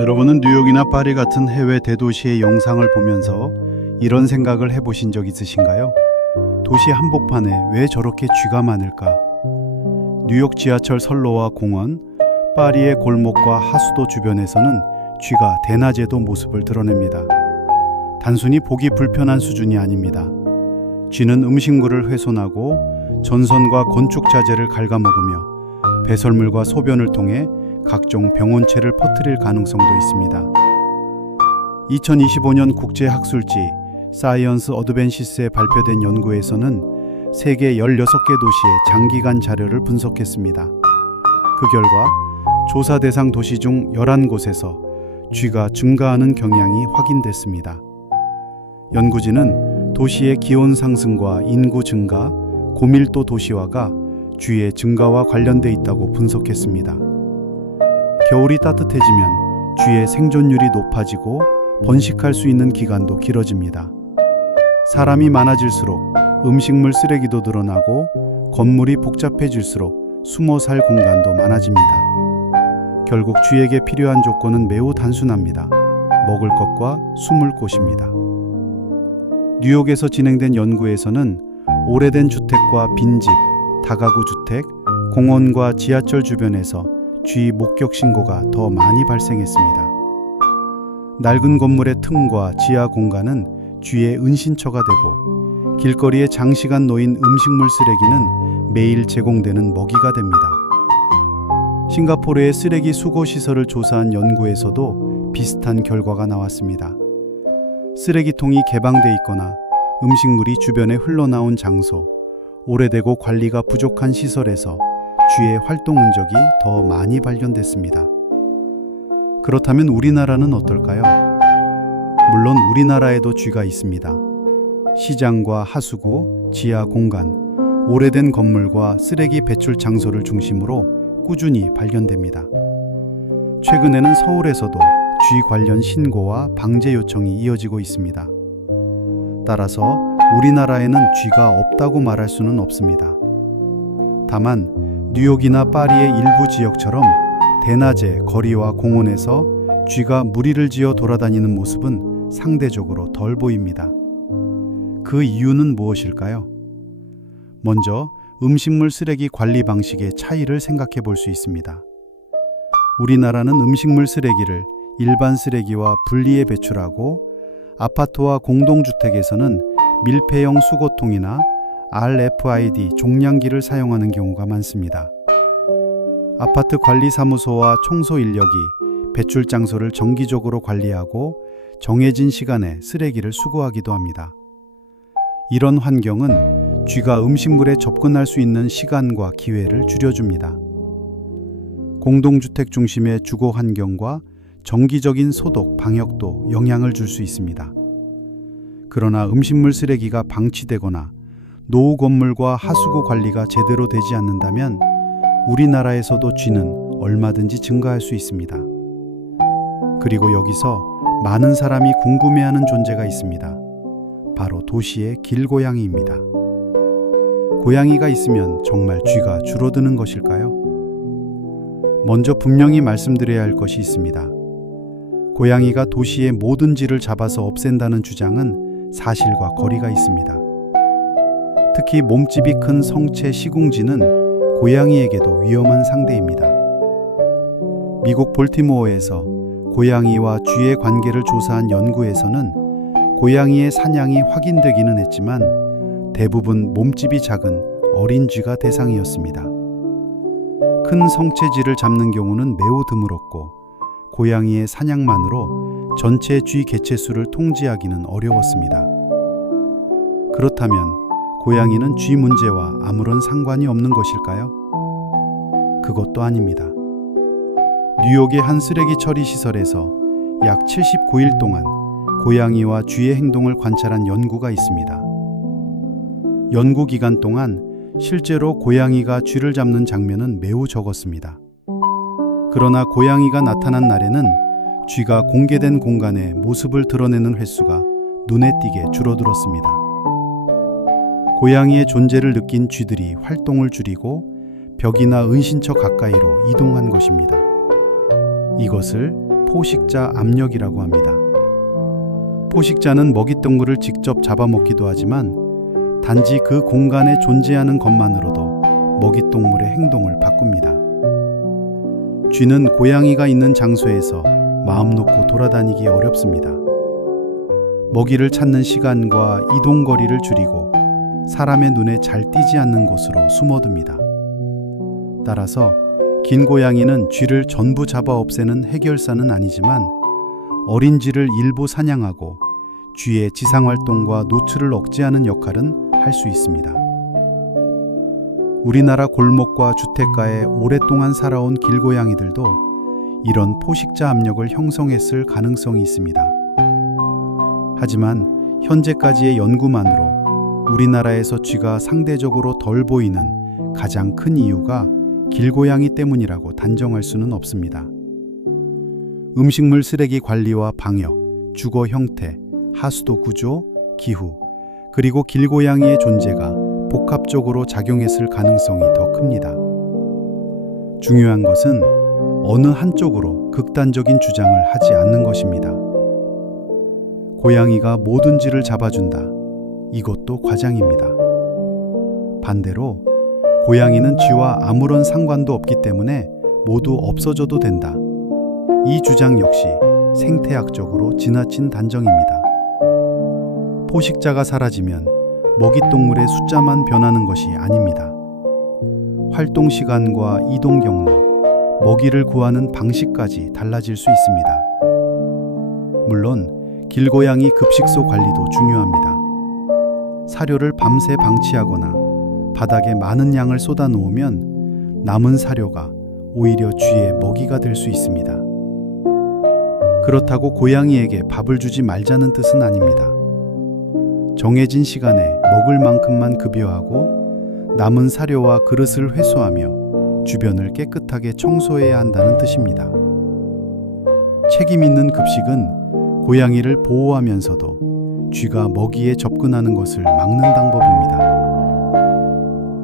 여러분은 뉴욕이나 파리 같은 해외 대도시의 영상을 보면서 이런 생각을 해보신 적 있으신가요? 도시 한복판에 왜 저렇게 쥐가 많을까? 뉴욕 지하철 선로와 공원, 파리의 골목과 하수도 주변에서는 쥐가 대낮에도 모습을 드러냅니다. 단순히 보기 불편한 수준이 아닙니다. 쥐는 음식물을 훼손하고 전선과 건축 자재를 갉아먹으며 배설물과 소변을 통해 각종 병원체를 퍼뜨릴 가능성도 있습니다. 2025년 국제학술지 사이언스 어드밴시스에 발표된 연구에서는 세계 16개 도시의 장기간 자료를 분석했습니다. 그 결과 조사 대상 도시 중 11곳에서 쥐가 증가하는 경향이 확인됐습니다. 연구진은 도시의 기온 상승과 인구 증가, 고밀도 도시화가 쥐의 증가와 관련돼 있다고 분석했습니다. 겨울이 따뜻해지면 쥐의 생존율이 높아지고 번식할 수 있는 기간도 길어집니다. 사람이 많아질수록 음식물 쓰레기도 늘어나고 건물이 복잡해질수록 숨어 살 공간도 많아집니다. 결국 쥐에게 필요한 조건은 매우 단순합니다. 먹을 것과 숨을 곳입니다. 뉴욕에서 진행된 연구에서는 오래된 주택과 빈집, 다가구 주택, 공원과 지하철 주변에서 쥐 목격 신고가 더 많이 발생했습니다. 낡은 건물의 틈과 지하 공간은 쥐의 은신처가 되고 길거리에 장시간 놓인 음식물 쓰레기는 매일 제공되는 먹이가 됩니다. 싱가포르의 쓰레기 수거 시설을 조사한 연구에서도 비슷한 결과가 나왔습니다. 쓰레기통이 개방돼 있거나 음식물이 주변에 흘러나온 장소, 오래되고 관리가 부족한 시설에서 쥐의 활동 흔적이 더 많이 발견됐습니다. 그렇다면 우리나라는 어떨까요? 물론 우리나라에도 쥐가 있습니다. 시장과 하수구, 지하 공간, 오래된 건물과 쓰레기 배출 장소를 중심으로 꾸준히 발견됩니다. 최근에는 서울에서도 쥐 관련 신고와 방제 요청이 이어지고 있습니다. 따라서 우리나라에는 쥐가 없다고 말할 수는 없습니다. 다만 뉴욕이나 파리의 일부 지역처럼 대낮에 거리와 공원에서 쥐가 무리를 지어 돌아다니는 모습은 상대적으로 덜 보입니다. 그 이유는 무엇일까요? 먼저 음식물 쓰레기 관리 방식의 차이를 생각해 볼 수 있습니다. 우리나라는 음식물 쓰레기를 일반 쓰레기와 분리해 배출하고 아파트와 공동주택에서는 밀폐형 수거통이나 RFID 종량기를 사용하는 경우가 많습니다. 아파트 관리사무소와 청소 인력이 배출 장소를 정기적으로 관리하고 정해진 시간에 쓰레기를 수거하기도 합니다. 이런 환경은 쥐가 음식물에 접근할 수 있는 시간과 기회를 줄여줍니다. 공동주택 중심의 주거 환경과 정기적인 소독, 방역도 영향을 줄 수 있습니다. 그러나 음식물 쓰레기가 방치되거나 노후 건물과 하수구 관리가 제대로 되지 않는다면 우리나라에서도 쥐는 얼마든지 증가할 수 있습니다. 그리고 여기서 많은 사람이 궁금해하는 존재가 있습니다. 바로 도시의 길고양이입니다. 고양이가 있으면 정말 쥐가 줄어드는 것일까요? 먼저 분명히 말씀드려야 할 것이 있습니다. 고양이가 도시의 모든 쥐를 잡아서 없앤다는 주장은 사실과 거리가 있습니다. 특히 몸집이 큰 성체 시궁쥐는 고양이에게도 위험한 상대입니다. 미국 볼티모어에서 고양이와 쥐의 관계를 조사한 연구에서는 고양이의 사냥이 확인되기는 했지만 대부분 몸집이 작은 어린 쥐가 대상이었습니다. 큰 성체쥐를 잡는 경우는 매우 드물었고 고양이의 사냥만으로 전체 쥐 개체수를 통제하기는 어려웠습니다. 그렇다면 고양이는 쥐 문제와 아무런 상관이 없는 것일까요? 그것도 아닙니다. 뉴욕의 한 쓰레기 처리 시설에서 약 79일 동안 고양이와 쥐의 행동을 관찰한 연구가 있습니다. 연구 기간 동안 실제로 고양이가 쥐를 잡는 장면은 매우 적었습니다. 그러나 고양이가 나타난 날에는 쥐가 공개된 공간에 모습을 드러내는 횟수가 눈에 띄게 줄어들었습니다. 고양이의 존재를 느낀 쥐들이 활동을 줄이고 벽이나 은신처 가까이로 이동한 것입니다. 이것을 포식자 압력이라고 합니다. 포식자는 먹잇동물을 직접 잡아먹기도 하지만 단지 그 공간에 존재하는 것만으로도 먹잇동물의 행동을 바꿉니다. 쥐는 고양이가 있는 장소에서 마음 놓고 돌아다니기 어렵습니다. 먹이를 찾는 시간과 이동 거리를 줄이고 사람의 눈에 잘 띄지 않는 곳으로 숨어듭니다. 따라서 긴 고양이는 쥐를 전부 잡아 없애는 해결사는 아니지만 어린 쥐를 일부 사냥하고 쥐의 지상활동과 노출을 억제하는 역할은 할 수 있습니다. 우리나라 골목과 주택가에 오랫동안 살아온 길고양이들도 이런 포식자 압력을 형성했을 가능성이 있습니다. 하지만 현재까지의 연구만으로 우리나라에서 쥐가 상대적으로 덜 보이는 가장 큰 이유가 길고양이 때문이라고 단정할 수는 없습니다. 음식물 쓰레기 관리와 방역, 주거 형태, 하수도 구조, 기후, 그리고 길고양이의 존재가 복합적으로 작용했을 가능성이 더 큽니다. 중요한 것은 어느 한쪽으로 극단적인 주장을 하지 않는 것입니다. 고양이가 모든 쥐를 잡아준다. 이것도 과장입니다. 반대로 고양이는 쥐와 아무런 상관도 없기 때문에 모두 없어져도 된다. 이 주장 역시 생태학적으로 지나친 단정입니다. 포식자가 사라지면 먹잇동물의 숫자만 변하는 것이 아닙니다. 활동 시간과 이동 경로, 먹이를 구하는 방식까지 달라질 수 있습니다. 물론 길고양이 급식소 관리도 중요합니다. 사료를 밤새 방치하거나 바닥에 많은 양을 쏟아 놓으면 남은 사료가 오히려 쥐의 먹이가 될 수 있습니다. 그렇다고 고양이에게 밥을 주지 말자는 뜻은 아닙니다. 정해진 시간에 먹을 만큼만 급여하고 남은 사료와 그릇을 회수하며 주변을 깨끗하게 청소해야 한다는 뜻입니다. 책임 있는 급식은 고양이를 보호하면서도 쥐가 먹이에 접근하는 것을 막는 방법입니다.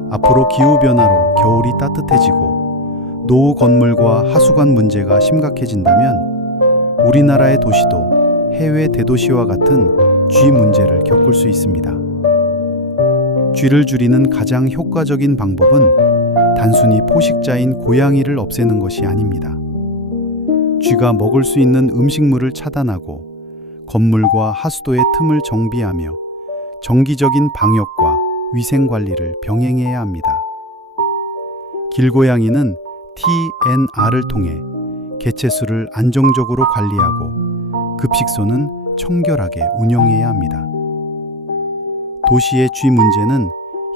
앞으로 기후변화로 겨울이 따뜻해지고 노후 건물과 하수관 문제가 심각해진다면 우리나라의 도시도 해외 대도시와 같은 쥐 문제를 겪을 수 있습니다. 쥐를 줄이는 가장 효과적인 방법은 단순히 포식자인 고양이를 없애는 것이 아닙니다. 쥐가 먹을 수 있는 음식물을 차단하고 건물과 하수도의 틈을 정비하며 정기적인 방역과 위생 관리를 병행해야 합니다. 길고양이는 TNR을 통해 개체수를 안정적으로 관리하고 급식소는 청결하게 운영해야 합니다. 도시의 쥐 문제는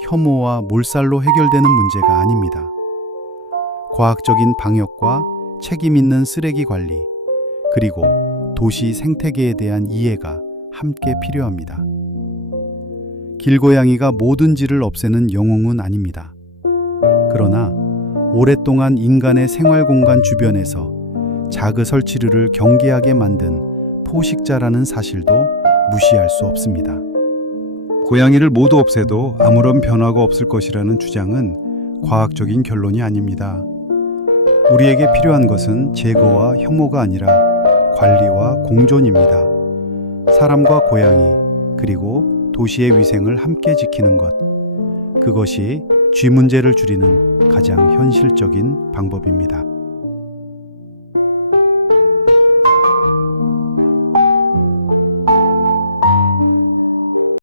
혐오와 몰살로 해결되는 문제가 아닙니다. 과학적인 방역과 책임 있는 쓰레기 관리, 그리고 도시 생태계에 대한 이해가 함께 필요합니다. 길고양이가 모든 쥐를 없애는 영웅은 아닙니다. 그러나 오랫동안 인간의 생활 공간 주변에서 자그 설치류를 경계하게 만든 포식자라는 사실도 무시할 수 없습니다. 고양이를 모두 없애도 아무런 변화가 없을 것이라는 주장은 과학적인 결론이 아닙니다. 우리에게 필요한 것은 제거와 혐오가 아니라 관리와 공존입니다. 사람과 고양이, 그리고 도시의 위생을 함께 지키는 것, 그것이 쥐 문제를 줄이는 가장 현실적인 방법입니다.